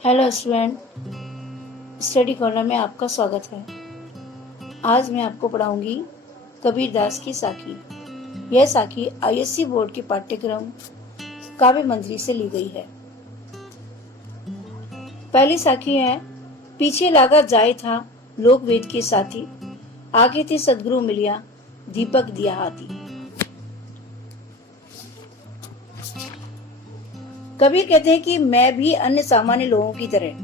Hello student, study corner में आपका स्वागत है। आज मैं आपको पढ़ाऊंगी कबीरदास की साखी। यह साखी आईएससी बोर्ड के पाठ्यक्रम काव्य मंजरी से ली गई है। पहली साखी है, पीछे लागा जाए था लोक वेद के साथी, आगे थे सदगुरु मिलिया दीपक दिया हाथी। कबीर कहते हैं कि मैं भी अन्य सामान्य लोगों की तरह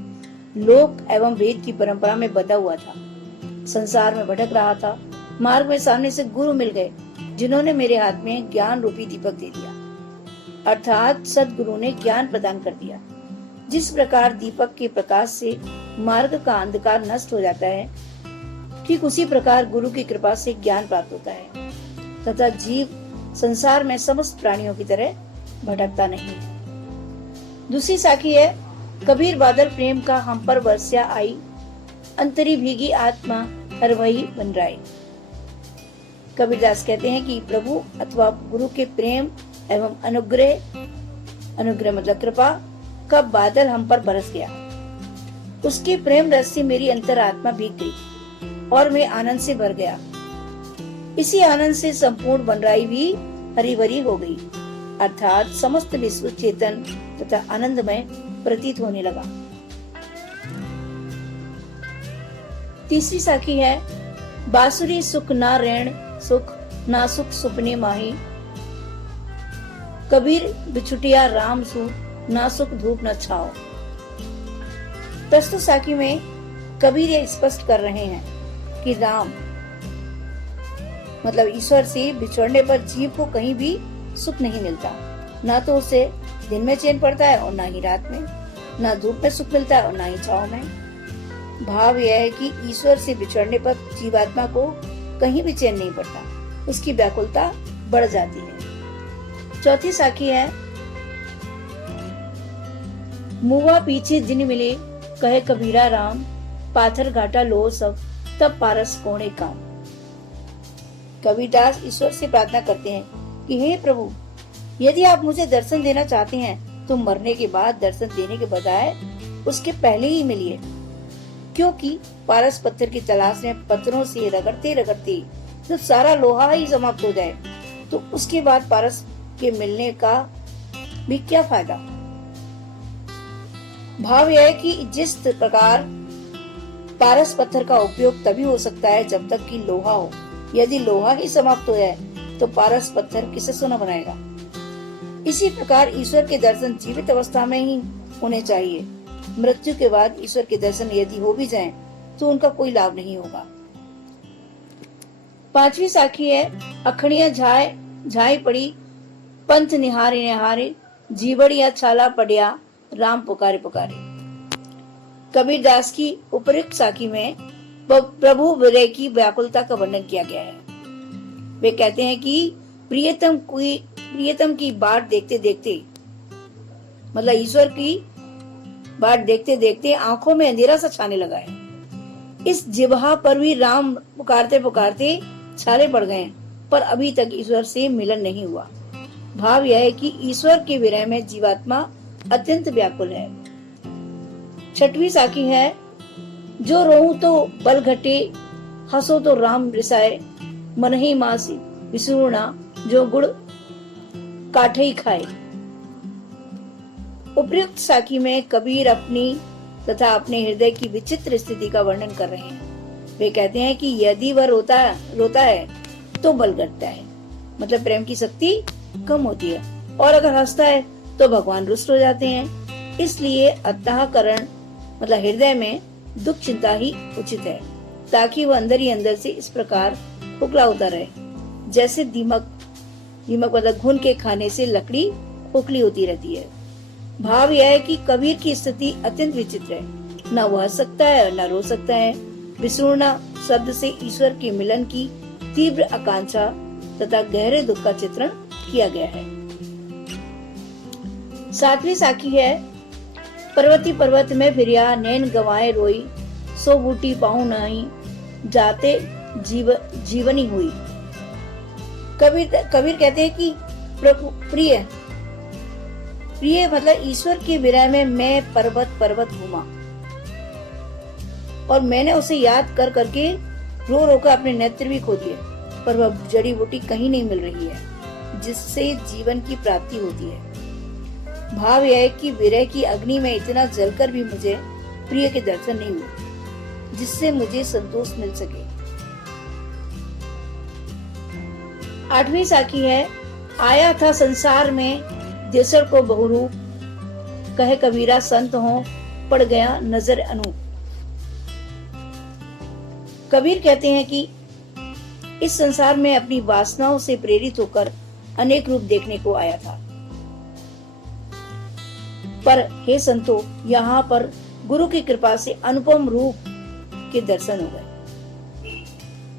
लोक एवं वेद की परंपरा में बंधा हुआ था। संसार में भटक रहा था। मार्ग में सामने से गुरु मिल गए जिन्होंने मेरे हाथ में ज्ञान रूपी दीपक दे दिया, अर्थात सदगुरु ने ज्ञान प्रदान कर दिया। जिस प्रकार दीपक के प्रकाश से मार्ग का अंधकार नष्ट हो जाता है, ठीक उसी प्रकार गुरु की कृपा से ज्ञान प्राप्त होता है तथा जीव संसार में समस्त प्राणियों की तरह भटकता नहीं। दूसरी साखी है, कबीर बादल प्रेम का हम पर बरसिया आई, अंतरी भीगी आत्मा हर वही बन राई। कबीरदास कहते हैं कि प्रभु अथवा गुरु के प्रेम एवं अनुग्रह मतलब कृपा का बादल हम पर बरस गया। उसके प्रेम रस से मेरी अंतर आत्मा भीग गई और मैं आनंद से भर गया। इसी आनंद से संपूर्ण बनराई भी हरी भरी हो गई, अर्थात समस्त विश्व चेतन तथा आनंदमय प्रतीत होने लगा। तीसरी साखी है, बांसुरी सुख ना रैण सुख ना सुख सुपने माही, कबीर बिछुटिया राम सु ना सुख धूप न छाओ। प्रस्तुत साखी में कबीर ये स्पष्ट कर रहे हैं कि राम मतलब ईश्वर से बिछड़ने पर जीव को कहीं भी सुख नहीं मिलता। ना तो उसे दिन में चैन पड़ता है और ना ही रात में, ना धूप में सुख मिलता है और ना ही छांव में। भाव यह है कि ईश्वर से बिछड़ने पर जीवात्मा को कहीं भी चैन नहीं पड़ता, उसकी व्याकुलता बढ़ जाती है। चौथी साखी है, मुआ पीछे जिन मिले कहे कबीरा राम, पाथर घाटा लो सब तब पारस कोणे काम। कबीरदास ईश्वर से प्रार्थना करते हैं कि हे प्रभु, यदि आप मुझे दर्शन देना चाहते हैं तो मरने के बाद दर्शन देने के बजाय उसके पहले ही मिलिए, क्योंकि पारस पत्थर की तलाश में पत्थरों से रगड़ते रगड़ते जब सारा लोहा ही समाप्त हो जाए तो उसके बाद पारस के मिलने का भी क्या फायदा। भाव यह है कि जिस प्रकार पारस पत्थर का उपयोग तभी हो सकता है जब तक कि लोहा हो, यदि लोहा ही समाप्त हो जाए तो पारस पत्थर किसे सोना बनाएगा। इसी प्रकार ईश्वर के दर्शन जीवित अवस्था में ही होने चाहिए। मृत्यु के बाद ईश्वर के दर्शन यदि हो भी जाएं, तो उनका कोई लाभ नहीं होगा। पांचवी साखी है, अखड़िया झाई पड़ी पंथ निहारे निहारे, जीवड़िया छाला पड़िया राम पुकारे पुकारे। कबीरदास की उपयुक्त साखी में प्रभु विरह की व्याकुलता का वर्णन किया गया है। वे कहते हैं कि प्रियतम की बाट देखते देखते मतलब ईश्वर की बाट देखते देखते आंखों में अंधेरा सा छाने लगा है। इस जिह्वा पर भी राम पुकारते पुकारते छाले पड़ गए, पर अभी तक ईश्वर से मिलन नहीं हुआ। भाव यह है कि ईश्वर के विरह में जीवात्मा अत्यंत व्याकुल है। छठवीं साखी है, जो रोहू तो बल घटे, हंसो तो राम रिसाए, मन ही मासी विसूर्णा, जो गुड़ काठे ही खाए। उपयुक्त साखी में कबीर अपनी तथा अपने हृदय की विचित्र स्थिति का वर्णन कर रहे हैं। वे कहते हैं कि यदि वह रोता है तो बल घटता है, मतलब प्रेम की शक्ति कम होती है, और अगर हंसता है तो भगवान रुष्ट हो जाते हैं। इसलिए अंतःकरण मतलब हृदय में दुख चिंता ही उचित है, ताकि वह अंदर ही अंदर से इस प्रकार उगला होता रहे, जैसे दीमक मतलब घुन के खाने से लकड़ी खोखली होती रहती है। भाव यह है कि कबीर की स्थिति अत्यंत विचित्र है, न वह हंस सकता है और न रो सकता है। विसूर्णा शब्द से ईश्वर के मिलन की तीव्र आकांक्षा तथा गहरे दुख का चित्रण किया गया है। सातवीं साखी है, पर्वती पर्वत में फिरिया नैन गवाए रोई, सो बूटी पाऊं नहीं जाते जीवनी हुई। कबीर कहते हैं कि प्रिय प्रिय मतलब ईश्वर की विरह में मैं पर्वत पर्वत घूमा और मैंने उसे याद कर करके रो रो कर अपने नेत्र भी खो दिए, पर वह जड़ी बूटी कहीं नहीं मिल रही है जिससे जीवन की प्राप्ति होती है। भाव यह है कि विरह की अग्नि में इतना जलकर भी मुझे प्रिय के दर्शन नहीं हुए जिससे मुझे संतोष मिल सके। 8वीं साखी है, आया था संसार में देसर को बहुरूप, कहे कबीरा संत हो पड़ गया नजर अनूप। कबीर कहते हैं कि इस संसार में अपनी वासनाओं से प्रेरित होकर अनेक रूप देखने को आया था, पर हे संतो, यहाँ पर गुरु की कृपा से अनुपम रूप के दर्शन हो गए।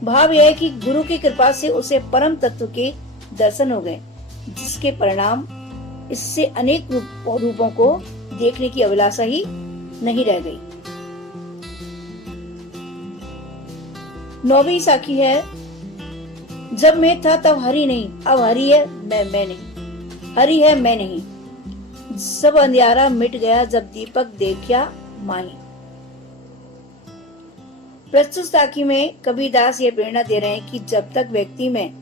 भाव यह है कि गुरु की कृपा से उसे परम तत्व के दर्शन हो गए, जिसके परिणाम इससे अनेक रूपों को देखने की अभिलाषा ही नहीं रह गई। 9वीं साखी है, जब मैं था तब हरि नहीं, अब हरि है मैं नहीं, हरि है मैं नहीं, सब अंधियारा मिट गया जब दीपक देखा माही। प्रस्तुत साखी में कबीरदास ये प्रेरणा दे रहे हैं कि जब तक व्यक्ति में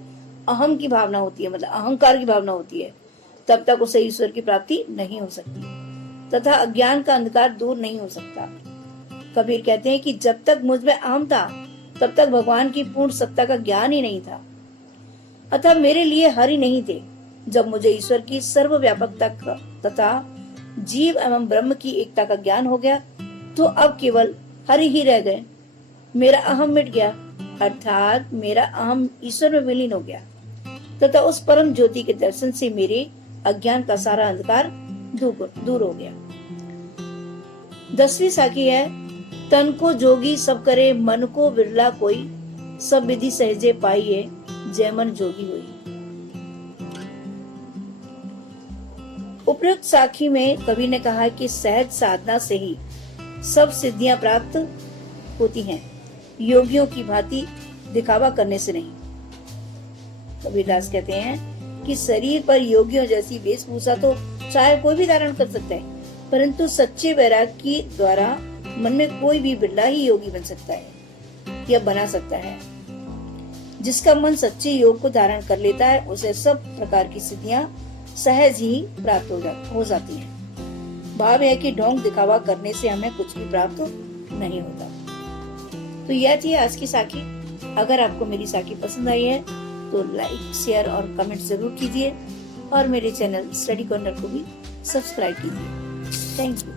अहम की भावना होती है, मतलब अहंकार की भावना होती है, तब तक उसे ईश्वर की प्राप्ति नहीं हो सकती तथा अज्ञान का अंधकार दूर नहीं हो सकता। कबीर कहते हैं कि जब तक मुझ में अहम था तब तक भगवान की पूर्ण सत्ता का ज्ञान ही नहीं था, अतः मेरे लिए हरि नहीं थे। जब मुझे ईश्वर की सर्वव्यापकता तथा जीव एवं ब्रह्म की एकता का ज्ञान हो गया तो अब केवल हरि ही रह गए। मेरा अहम मिट गया, अर्थात मेरा अहम ईश्वर में विलीन हो गया तथा उस परम ज्योति के दर्शन से मेरे अज्ञान का सारा अंधकार दूर हो गया। 10वीं साखी है, तन को जोगी सब करे, मन को विरला कोई, सब विधि सहजे पाइए, जय मन जोगी हुई। उपयुक्त साखी में कवि ने कहा कि सहज साधना से ही सब सिद्धियां प्राप्त होती हैं, योगियों की भांति दिखावा करने से नहीं। कबीरदास कहते हैं कि शरीर पर योगियों जैसी वेशभूषा तो चाहे कोई भी धारण कर सकता है, परंतु सच्चे वैराग्य के द्वारा मन में कोई भी बिरला ही योगी बन सकता है या बना सकता है। जिसका मन सच्चे योग को धारण कर लेता है उसे सब प्रकार की सिद्धियां सहज ही प्राप्त हो जाती हैं। भाव है कि ढोंग दिखावा करने से हमें कुछ भी प्राप्त नहीं होता। तो यह थी आज की साखी। अगर आपको मेरी साखी पसंद आई है तो लाइक, शेयर और कमेंट जरूर कीजिए और मेरे चैनल स्टडी कॉर्नर को भी सब्सक्राइब कीजिए। Thank you.